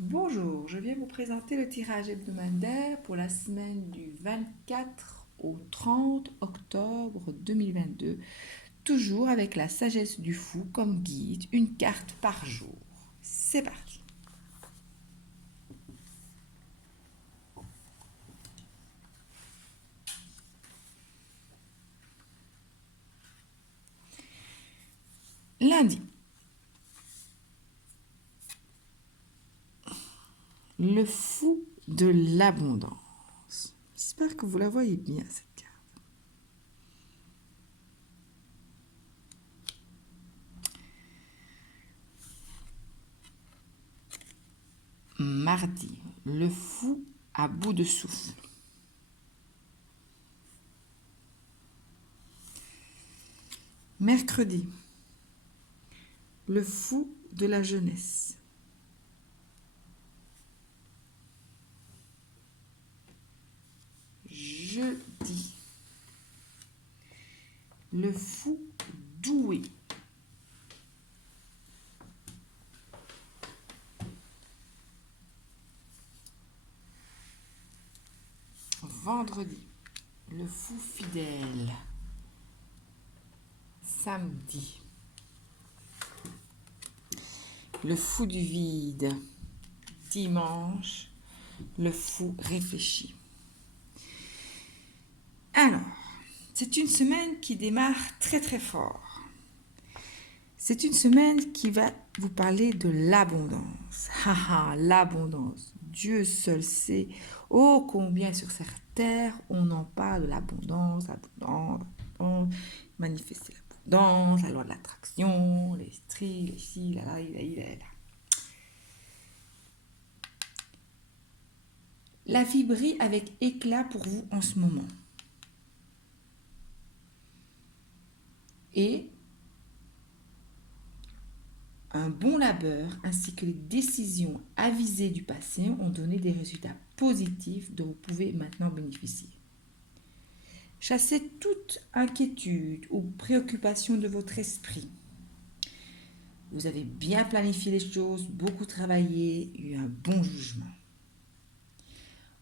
Bonjour, je viens vous présenter le tirage hebdomadaire pour la semaine du 24 au 30 octobre 2022, toujours avec la sagesse du fou comme guide, une carte par jour. C'est parti. Lundi, le fou de l'abondance. J'espère que vous la voyez bien, cette carte. Mardi, le fou à bout de souffle. Mercredi, le fou de la jeunesse. Jeudi, le fou doué. Vendredi, le fou fidèle. Samedi, le fou du vide. Dimanche, le fou réfléchi. Alors, c'est une semaine qui démarre très très fort. C'est une semaine qui va vous parler de l'abondance. L'abondance. Dieu seul sait, oh combien sur cette terre on en parle de l'abondance, manifester l'abondance, la loi de l'attraction, les stries, les ci, la. La vie brille avec éclat pour vous en ce moment. Et un bon labeur ainsi que les décisions avisées du passé ont donné des résultats positifs dont vous pouvez maintenant bénéficier. Chassez toute inquiétude ou préoccupation de votre esprit. Vous avez bien planifié les choses, beaucoup travaillé, eu un bon jugement.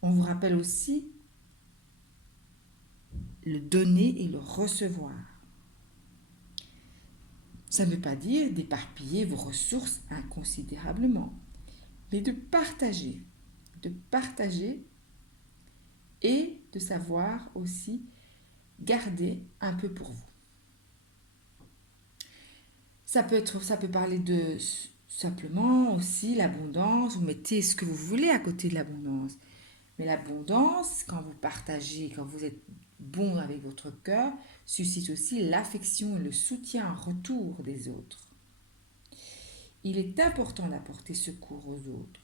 On vous rappelle aussi le donner et le recevoir. Ça ne veut pas dire d'éparpiller vos ressources inconsidérablement, mais de partager et de savoir aussi garder un peu pour vous. Ça peut parler de simplement aussi l'abondance. Vous mettez ce que vous voulez à côté de l'abondance. Mais l'abondance, quand vous partagez, quand vous êtes bon avec votre cœur, suscite aussi l'affection et le soutien en retour des autres. Il est important d'apporter secours aux autres.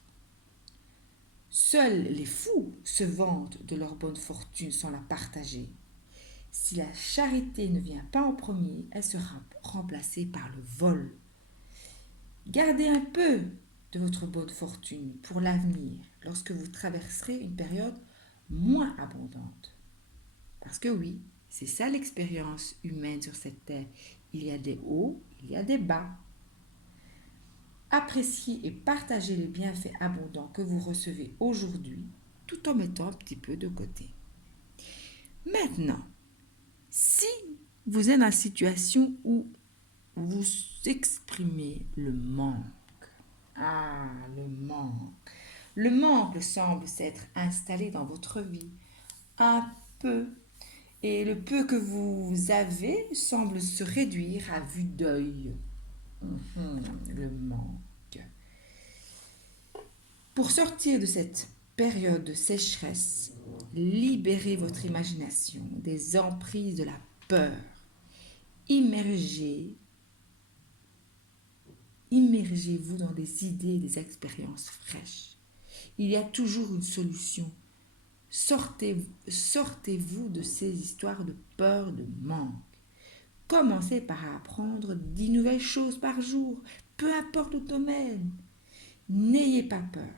Seuls les fous se vantent de leur bonne fortune sans la partager. Si la charité ne vient pas en premier, elle sera remplacée par le vol. Gardez un peu de votre bonne fortune pour l'avenir lorsque vous traverserez une période moins abondante. Parce que oui, c'est ça l'expérience humaine sur cette terre. Il y a des hauts, il y a des bas. Appréciez et partagez les bienfaits abondants que vous recevez aujourd'hui tout en mettant un petit peu de côté. Maintenant, si vous êtes dans une situation où vous exprimez le manque, le manque. Le manque semble s'être installé dans votre vie un peu. Et le peu que vous avez semble se réduire à vue d'œil. Le manque. Pour sortir de cette période de sécheresse, libérez votre imagination des emprises de la peur. Immergez-vous dans des idées et des expériences fraîches. Il y a toujours une solution. Sortez-vous de ces histoires de peur, de manque. Commencez par apprendre 10 nouvelles choses par jour, peu importe le domaine. N'ayez pas peur.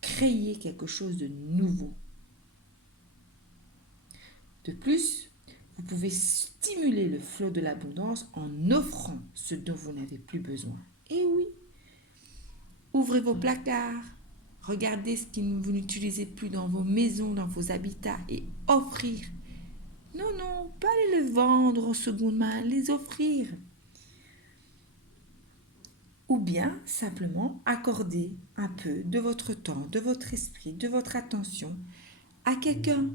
Créez quelque chose de nouveau. De plus, vous pouvez stimuler le flot de l'abondance en offrant ce dont vous n'avez plus besoin. Et oui, Ouvrez vos placards. Regardez ce que vous n'utilisez plus dans vos maisons, dans vos habitats et offrir. Non, non, pas les vendre en seconde main, les offrir. Ou bien simplement accorder un peu de votre temps, de votre esprit, de votre attention à quelqu'un,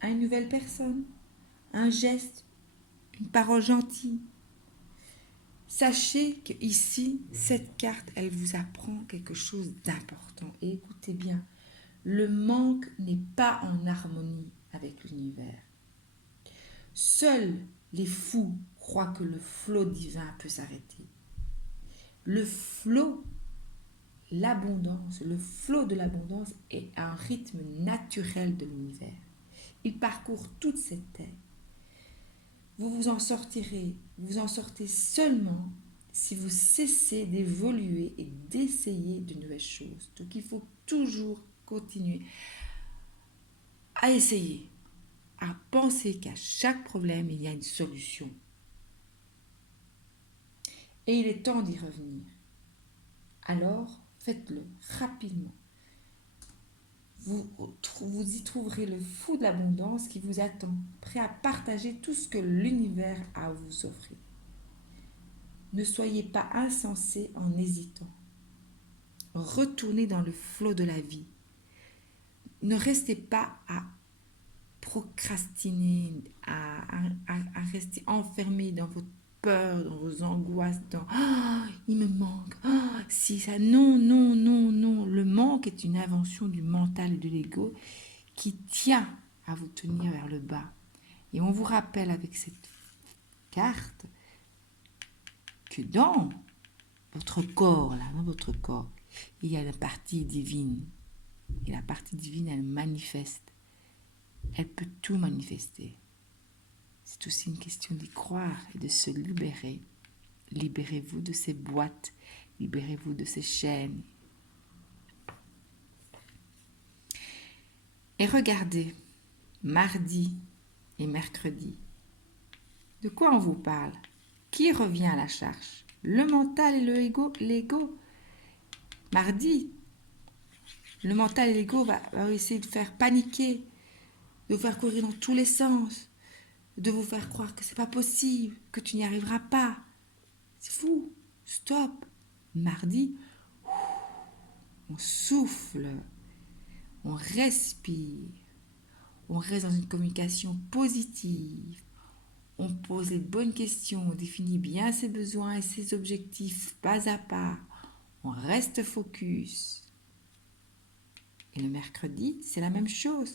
à une nouvelle personne, un geste, une parole gentille. Sachez que ici, cette carte, elle vous apprend quelque chose d'important. Et écoutez bien, le manque n'est pas en harmonie avec l'univers. Seuls les fous croient que le flot divin peut s'arrêter. Le flot, l'abondance, le flot de l'abondance est un rythme naturel de l'univers. Il parcourt toute cette terre. Vous vous en sortirez, vous en sortez seulement si vous cessez d'évoluer et d'essayer de nouvelles choses. Donc il faut toujours continuer à essayer, à penser qu'à chaque problème, il y a une solution. Et il est temps d'y revenir. Alors, faites-le rapidement. Vous y trouverez le fou de l'abondance qui vous attend, prêt à partager tout ce que l'univers a à vous offrir. Ne soyez pas insensé en hésitant. Retournez dans le flot de la vie. Ne restez pas à procrastiner, à rester enfermé dans votre peur, dans vos angoisses, dans il me manque, si ça, non, non, non, non. Le manque est une invention du mental et de l'ego qui tient à vous tenir vers le bas. Et on vous rappelle avec cette carte que dans votre corps, là, dans votre corps, il y a la partie divine. Et la partie divine, elle manifeste. Elle peut tout manifester. C'est aussi une question d'y croire et de se libérer. Libérez-vous de ces boîtes. Libérez-vous de ces chaînes. Et regardez, mardi et mercredi, de quoi on vous parle? Qui revient à la charge? Le mental et l'ego. Mardi, le mental et l'ego va essayer de faire paniquer, de vous faire courir dans tous les sens, de vous faire croire que c'est pas possible, que tu n'y arriveras pas. C'est fou, stop. Mardi, on souffle, on respire, on reste dans une communication positive, on pose les bonnes questions, on définit bien ses besoins et ses objectifs pas à pas, on reste focus. Et le mercredi, c'est la même chose.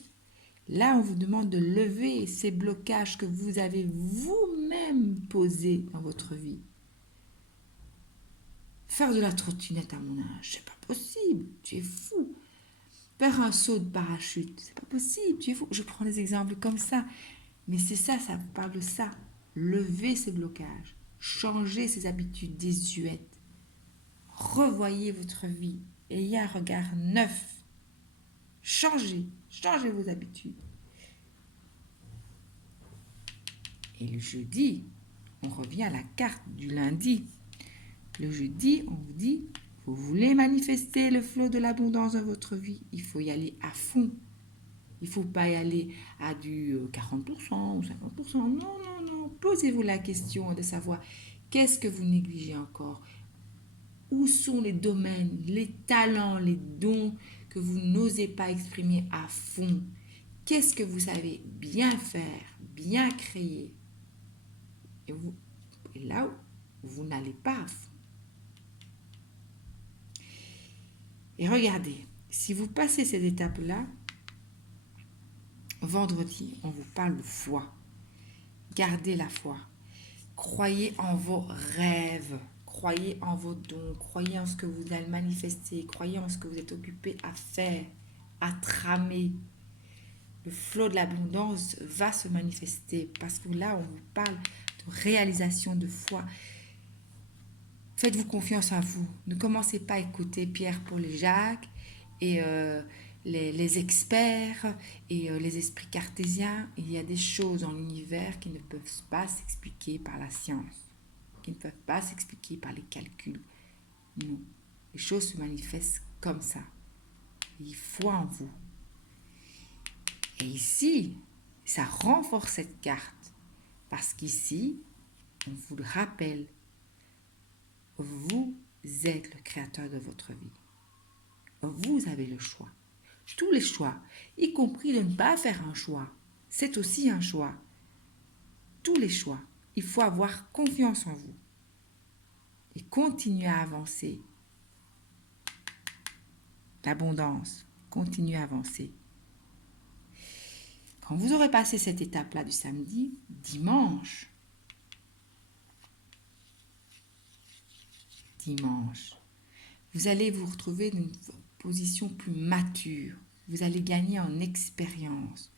Là, on vous demande de lever ces blocages que vous avez vous-même posés dans votre vie. Faire de la trottinette à mon âge, c'est pas possible, tu es fou. Faire un saut de parachute, c'est pas possible, tu es fou. Je prends des exemples comme ça, mais c'est ça, ça parle de ça. Lever ces blocages, changer ces habitudes désuètes, revoyez votre vie, ayez un regard neuf. Changez vos habitudes. Et le jeudi, on revient à la carte du lundi. Le jeudi, on vous dit, vous voulez manifester le flot de l'abondance dans votre vie, il faut y aller à fond. Il ne faut pas y aller à du 40% ou 50%. Non, non, non. Posez-vous la question de savoir qu'est-ce que vous négligez encore. Où sont les domaines, les talents, les dons que vous n'osez pas exprimer à fond? Qu'est-ce que vous savez bien faire, bien créer? Et là, vous n'allez pas à fond. Et regardez, si vous passez ces étapes-là, vendredi, on vous parle de foi. Gardez la foi. Croyez en vos rêves. Croyez en vos dons. Croyez en ce que vous allez manifester. Croyez en ce que vous êtes occupé à faire, à tramer. Le flot de l'abondance va se manifester parce que là, on vous parle de réalisation de foi. Faites-vous confiance en vous. Ne commencez pas à écouter Pierre, Paul et Jacques et les experts et les esprits cartésiens. Il y a des choses dans l'univers qui ne peuvent pas s'expliquer par la science, qui ne peuvent pas s'expliquer par les calculs. Non. les choses se manifestent comme ça. Il faut en vous. Et ici, ça renforce cette carte. Parce qu'ici, on vous le rappelle, vous êtes le créateur de votre vie. Vous avez le choix. Tous les choix, y compris de ne pas faire un choix, c'est aussi un choix. Tous les choix. Il faut avoir confiance en vous et continuer à avancer. L'abondance, continuez à avancer. Quand vous aurez passé cette étape-là du samedi, dimanche, vous allez vous retrouver dans une position plus mature. Vous allez gagner en expérience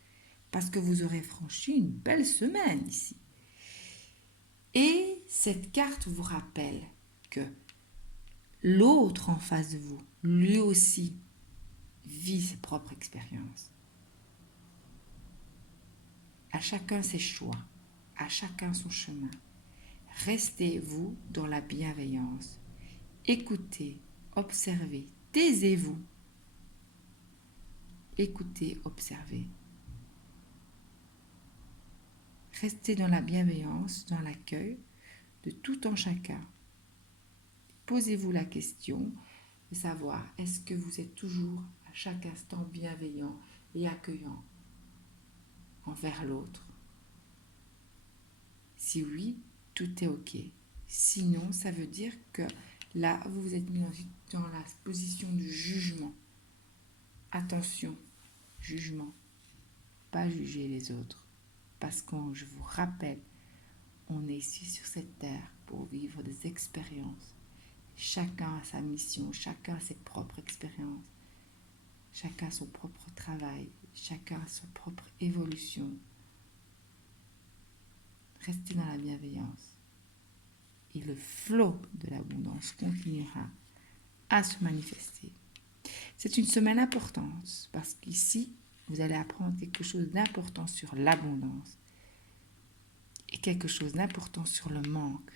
parce que vous aurez franchi une belle semaine ici. Et cette carte vous rappelle que l'autre en face de vous, lui aussi, vit ses propres expériences. À chacun ses choix, à chacun son chemin. Restez, vous, dans la bienveillance. Écoutez, observez, taisez-vous. Écoutez, observez. Restez dans la bienveillance, dans l'accueil de tout en chacun. Posez-vous la question de savoir, est-ce que vous êtes toujours à chaque instant bienveillant et accueillant envers l'autre? Si oui, tout est ok. Sinon, ça veut dire que là, vous vous êtes mis dans la position du jugement. Attention, jugement. Pas juger les autres. Parce que je vous rappelle, on est ici sur cette terre pour vivre des expériences. Chacun a sa mission, chacun a ses propres expériences. Chacun a son propre travail, chacun a sa propre évolution. Restez dans la bienveillance. Et le flot de l'abondance continuera à se manifester. C'est une semaine importante parce qu'ici, vous allez apprendre quelque chose d'important sur l'abondance et quelque chose d'important sur le manque.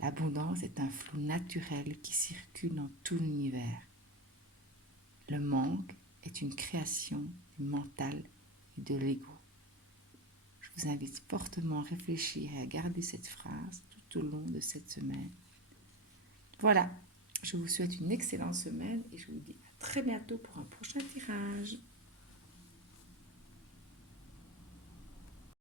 L'abondance est un flot naturel qui circule dans tout l'univers. Le manque est une création du mental et de l'ego. Je vous invite fortement à réfléchir et à garder cette phrase tout au long de cette semaine. Voilà, je vous souhaite une excellente semaine et je vous dis à très bientôt pour un prochain tirage.